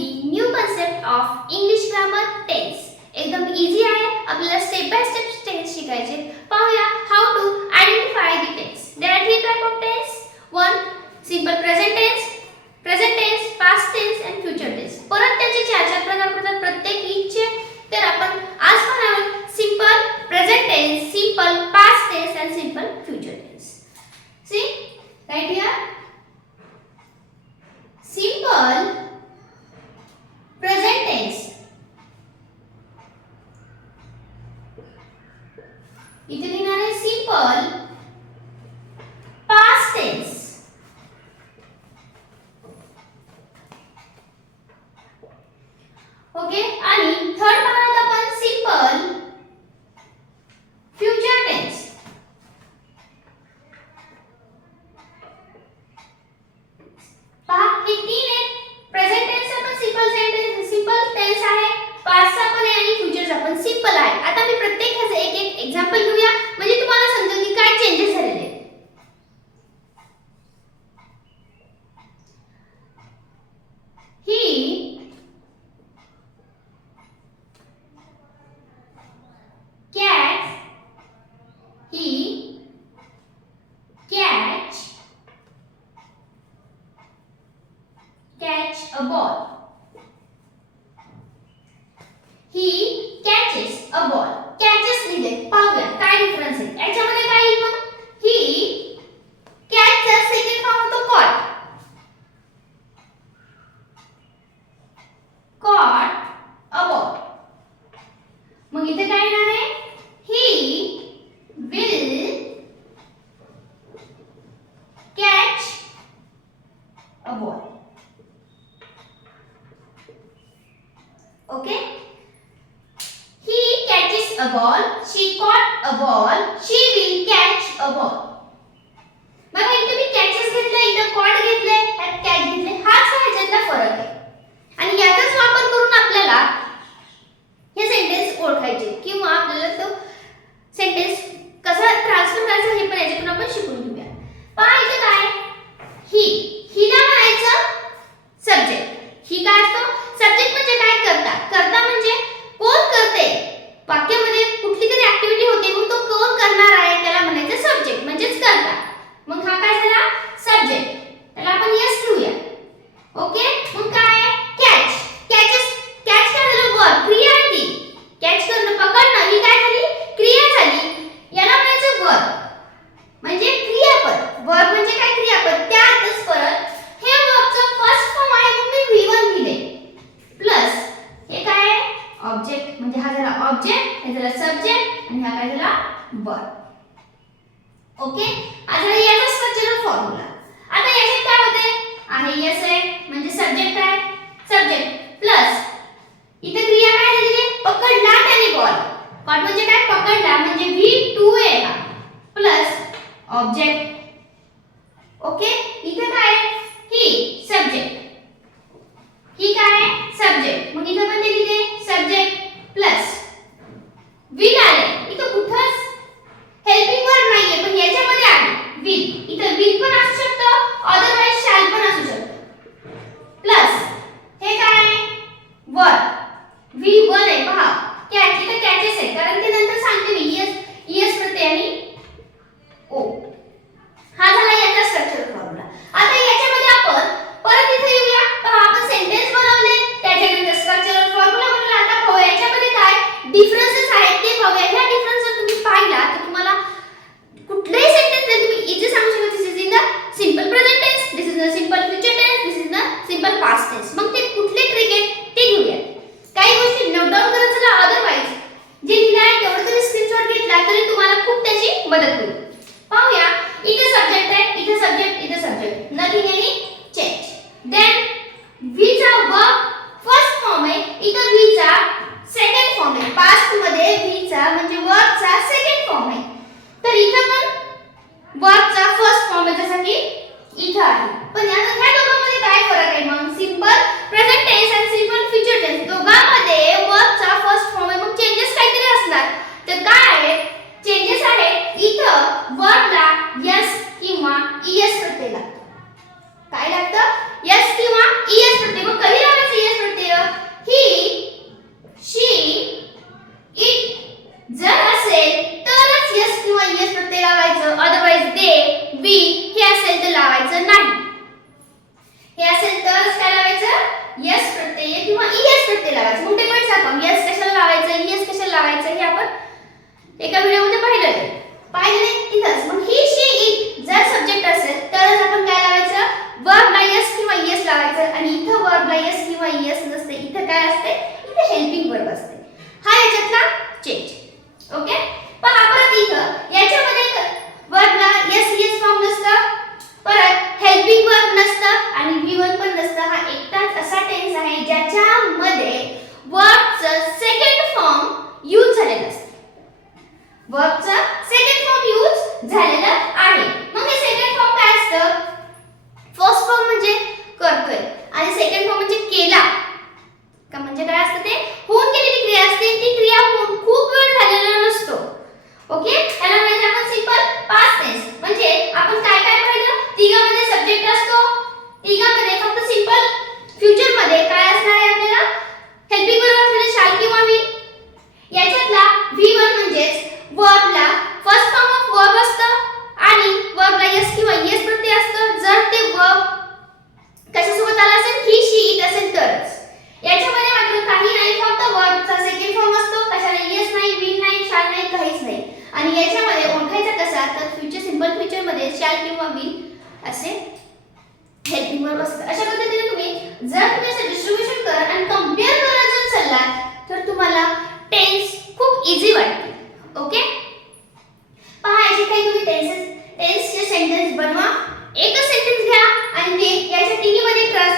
B new concept of English grammar tense. एकदम easy आहे. आपल्याला स्टेप बाय स्टेप टेन्स शिकायचे. पाहूया how to identify the tense. There are 3 type of tense. 1 simple present tense, past tense and future tense. परत त्याचे 4 प्रकार पडतात प्रत्येकीचे. तर आपण आज पाहणार आहोत simple present tense, simple past tense and simple future tense. See right here. Simple present tense. इथे लिहिणार आहे simple past tense. ओके. आणि थर्ड पाहणार आपण simple future tense. पहा हे 3 आहेत. प्रेझेंट टेन्स आपण सिंपल टेन्स आहे, पास्ट आपण आहे आणि फ्युचर आपण सिंपल आहे. आता मी प्रत्येकाचे एक एक्झाम्पल घेऊया म्हणजे तुम्हाला समजेल की काय चेंजेस झालेले आहेत. He catch a ball. He catches a ball. Catches लिहिले. पाहूया काय डिफरन्स आहे. याच्यामध्ये काय येईल मग? He catch चा सेकंड फॉर्म होतो caught. Caught a ball. मग इथे काय येणार आहे? He will catch a ball. Okay. He catches a ball. She caught a ball. She will catch a ball. बघा इथे मी catches घेतले, इथे caught घेतले, यात catch घेतले. हाच ह्याच्यातला फरक आहे. आणि याचाच वापर करून आपल्याला हे सेंटेन्स ओळखायचे किंवा आपल्याला तो सेंटेन्स कसा ट्रान्सफर करायचा हे पण याच्यातून आपण शिकून घेऊया. पहा इथे काय हिला म्हणायचं सब्जेक्ट. ही काय असतो? सब्जेक्ट म्हणजे काय? करता म्हणजे कोण करते. वाक्यामध्ये कुठली तरी ऍक्टिव्हिटी होते मग तो कोण करणार आहे त्याला म्हणायचं सब्जेक्ट म्हणजेच करता. मग हा काय झाला? सब्जेक्ट. त्याला आपण यस ठेवूया. ओके. मग काय? कॅच काय झालं? वर्ब, क्रिया आहे ती. कॅच करणं, पकडणं ही काय झाली? क्रिया झाली. याला म्हणायचं वर्ब म्हणजे क्रियापद. वर्ब म्हणजे काय? क्रियापद. त्यातच परत हे वर्बचं फर्स्ट फॉर्म आहे म्हणून मी V1 लिहिले प्लस हे काय आहे? ऑब्जेक्ट म्हणजे हा झाला ऑब्जेक्ट, हे झाला सब्जेक्ट आणि हा काय झाला? वर्ब. ओके. हा झाला याचा स्ट्रक्चरल फॉर्म्युला. आता याच्यात काय होते? आहे यस आहे म्हणजे सब्जेक्ट आहे. सब्जेक्ट प्लस इथे क्रिया काय झाली? पकडला त्याने बॉल. कॉट म्हणजे काय? पकडला म्हणजे V2 आहे हा प्लस ऑब्जेक्ट. ओके. इथे काय आहे? ही सब्जेक्ट. ही काय आहे? सब्जेक्ट. मग इथे पण लिहिले सब्जेक्ट प्लस विल आले. इथे कुठंच हेल्पिंग वर्ब नाहीये पण याच्यामध्ये आहे विल. इथे विल पण असू शकतं अदरवाइज शॅल पण असू शकतं. प्लस हे काय आहे? वर्ब. V1 आहे पहा. कॅच इथे कॅचेस आहे कारण ते नंतर सांगते मी. यस प्रत्यय आणि ओ. हा झाला याचा स्ट्रक्चर फॉर्म्युला. आता याच्यामध्ये आपण परत इथे येऊया. पहा आपण सेंटेन्स बनवले त्याच्यानंतर स्ट्रक्चरल फॉर्म्युला बनवला. आता पाहूया याच्यामध्ये काय डिफरन्सेस आहेत ते पाहूया. ह्या डिफरन्स जर तुम्ही पाहिला तर तुम्हाला कुठलेही सेंटेन्स तुम्ही इझी सांगू शकता. This is in the simple present tense, this is the simple future tense, this is the simple past tense. मग ते कुठले ट्रिक आहेत ते घेऊया. काही गोष्टी नोट डाउन करत चला अदरवाइज जे लिहिलं आहे तेवढं जरी स्क्रीनशॉट घेतला तरी तुम्हाला खूप त्याची मदत होईल. पाहूया इथे सब्जेक्ट आहे, इथे subject nothing any change. Then V चा वर्ब फर्स्ट फॉर्म आहे, इथे V चा सेकंड फॉर्म आहे. पास्ट मध्ये V चा म्हणजे वर्ब चा सेकंड फॉर्म आहे. तर इथे पण वर्ब चा फर्स्ट फॉर्म आहे जसं की इथे आहे. पण आता ह्या दोघांमध्ये काय फरक आहे मग? सिंपल प्रेझेंट टेन्स आणि सिंपल फ्युचर टेन्स दोघांमध्ये वर्ब चा फर्स्ट फॉर्म आहे. मग चेंजेस काहीतरी असणार. तर काय आहेत चेंजेस? आहेत इथं वर्बला यस किंवा ईएस प्रत्यय लागतो. काय लागतं? यस किंवा ईएस प्रत्यय. मग कधी लावायचं ईएस प्रत्यय? मध्ये शॅल किंवा विल असे हेल्पिंग वर्ब असतात. अशा पद्धतीने जर तुम्ही असं डिस्ट्रीब्युशन करा आणि कंपेअर करत जर चाललात तर तुम्हाला टेन्स खूप इझी वाटते. ओके, पहा याचे काही तुम्ही टेन्सचे सेंटेन्स बनवा. एकच सेंटेन्स घ्या आणि ते याच्या तिन्हीमध्ये क्रॉस